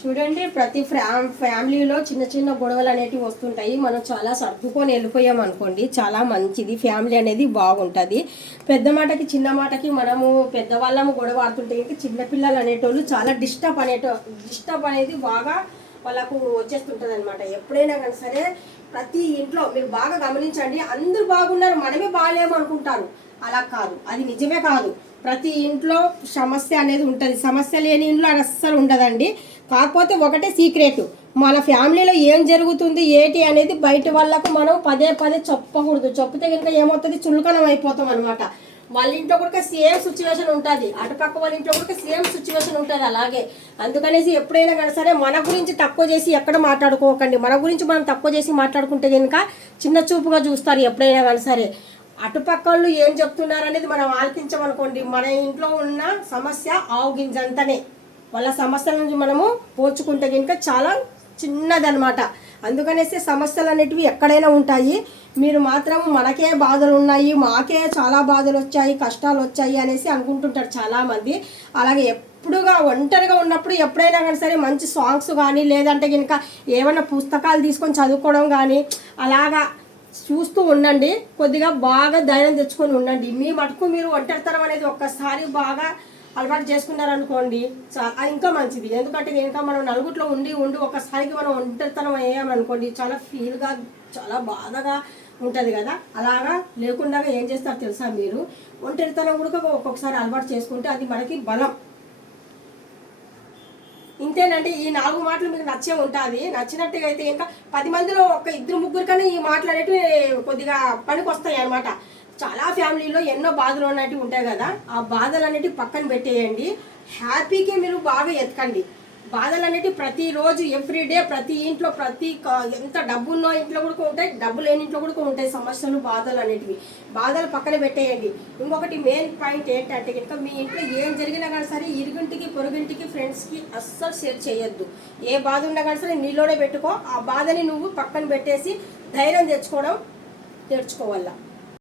చూడండి, ప్రతి ఫ్యామిలీలో చిన్న చిన్న గొడవలు అనేటివి వస్తుంటాయి. మనం చాలా సర్దుకొని వెళ్ళిపోయాం అనుకోండి, చాలా మంచిది. ఫ్యామిలీ అనేది బాగుంటుంది. పెద్ద మాటకి చిన్న మాటకి మనము పెద్దవాళ్ళము గొడవ ఆడుతుంటే ఇంకా చిన్నపిల్లలు అనేటోళ్ళు చాలా డిస్టర్బ్ అనేది బాగా వాళ్ళకు వచ్చేస్తుంటుంది అనమాట. ఎప్పుడైనా కానీ సరే ప్రతి ఇంట్లో మీరు బాగా గమనించండి, అందరూ బాగున్నారు మనమే బాగాలేము అనుకుంటారు. అలా కాదు, అది నిజమే కాదు. ప్రతి ఇంట్లో సమస్య అనేది ఉంటుంది. సమస్య లేని ఇంట్లో అది అస్సలు ఉండదండి. కాకపోతే ఒకటే సీక్రెట్, మన ఫ్యామిలీలో ఏం జరుగుతుంది ఏంటి అనేది బయట వాళ్ళకు మనం పదే పదే చెప్పకూడదు. చెప్తే కనుక ఏమవుతుంది, చులకనం అయిపోతాం అనమాట. వాళ్ళ ఇంట్లో కూడా సేమ్ సిచ్యువేషన్ ఉంటుంది, అటుపక్క వాళ్ళ ఇంట్లో కూడా సేమ్ సిచ్యువేషన్ ఉంటుంది. అలాగే అందుకనేసి ఎప్పుడైనా కానీ సరే మన గురించి తక్కువ చేసి ఎక్కడ మాట్లాడుకోకండి. మన గురించి మనం తక్కువ చేసి మాట్లాడుకుంటే కనుక చిన్న చూపుగా చూస్తారు ఎప్పుడైనా కానీ సరే. అటుపక్క వాళ్ళు ఏం చెప్తున్నారు అనేది మనం ఆలోచించమనుకోండి, మన ఇంట్లో ఉన్న సమస్య ఆవుగింజంతనే. వాళ్ళ సమస్యల నుంచి మనము పోల్చుకుంటే కనుక చాలా చిన్నదనమాట. అందుకనేసి సమస్యలు అనేటివి ఎక్కడైనా ఉంటాయి. మీరు మాత్రం మనకే బాధలు ఉన్నాయి, మాకే చాలా బాధలు వచ్చాయి, కష్టాలు వచ్చాయి అనేసి అనుకుంటుంటారు చాలామంది. అలాగే ఎప్పుడుగా ఒంటరిగా ఉన్నప్పుడు ఎప్పుడైనా కానీ సరే మంచి సాంగ్స్ కానీ లేదంటే కనుక ఏమైనా పుస్తకాలు తీసుకొని చదువుకోవడం కానీ అలాగా చూస్తూ ఉండండి. కొద్దిగా బాగా ధైర్యం తెచ్చుకొని ఉండండి. మీ మటుకు మీరు ఒంటరితనం అనేది ఒక్కసారి బాగా అలవాటు చేసుకున్నారనుకోండి, ఇంకా మంచిది. ఎందుకంటే ఇంకా మనం నలుగురిలో ఉండి ఒకసారికి మనం ఒంటరితనం అయ్యామనుకోండి, చాలా ఫీల్గా చాలా బాధగా ఉంటుంది కదా. అలాగా లేకుండా ఏం చేస్తారో తెలుసా, మీరు ఒంటరితనం కూడా ఒక్కొక్కసారి అలవాటు చేసుకుంటే అది మనకి బలం. ఇంతేనండి. ఈ 4 మాటలు మీకు నచ్చే ఉంటుంది. నచ్చినట్టుగా అయితే ఇంకా 10 మందిలో ఒక 2-3 కన్నా ఈ మాటలు అనేటివి కొద్దిగా పనికి వస్తాయి అనమాట. చాలా ఫ్యామిలీలో ఎన్నో బాధలు అనేటివి ఉంటాయి కదా, ఆ బాధలు అనేటివి పక్కన పెట్టేయండి. హ్యాపీకి మీరు బాగా ఎతకండి. బాధలు అనేటివి ప్రతిరోజు ఎవ్రీడే ప్రతి ఇంట్లో ఎంత డబ్బు ఉన్నో ఇంట్లో కూడా ఉంటాయి, డబ్బు లేని ఇంట్లో కూడా ఉంటాయి సమస్యలు, బాధలు అనేటివి. బాధలు పక్కన పెట్టేయండి. ఇంకొకటి మెయిన్ పాయింట్ ఏంటంటే కనుక మీ ఇంట్లో ఏం జరిగినా కానీ సరే ఇరుగింటికి పొరుగింటికి ఫ్రెండ్స్కి అస్సలు షేర్ చేయొద్దు. ఏ బాధ ఉన్నా కానీ సరే నీలోనే పెట్టుకో. ఆ బాధని నువ్వు పక్కన పెట్టేసి ధైర్యం తెచ్చుకోవడం నేర్చుకోవాలా.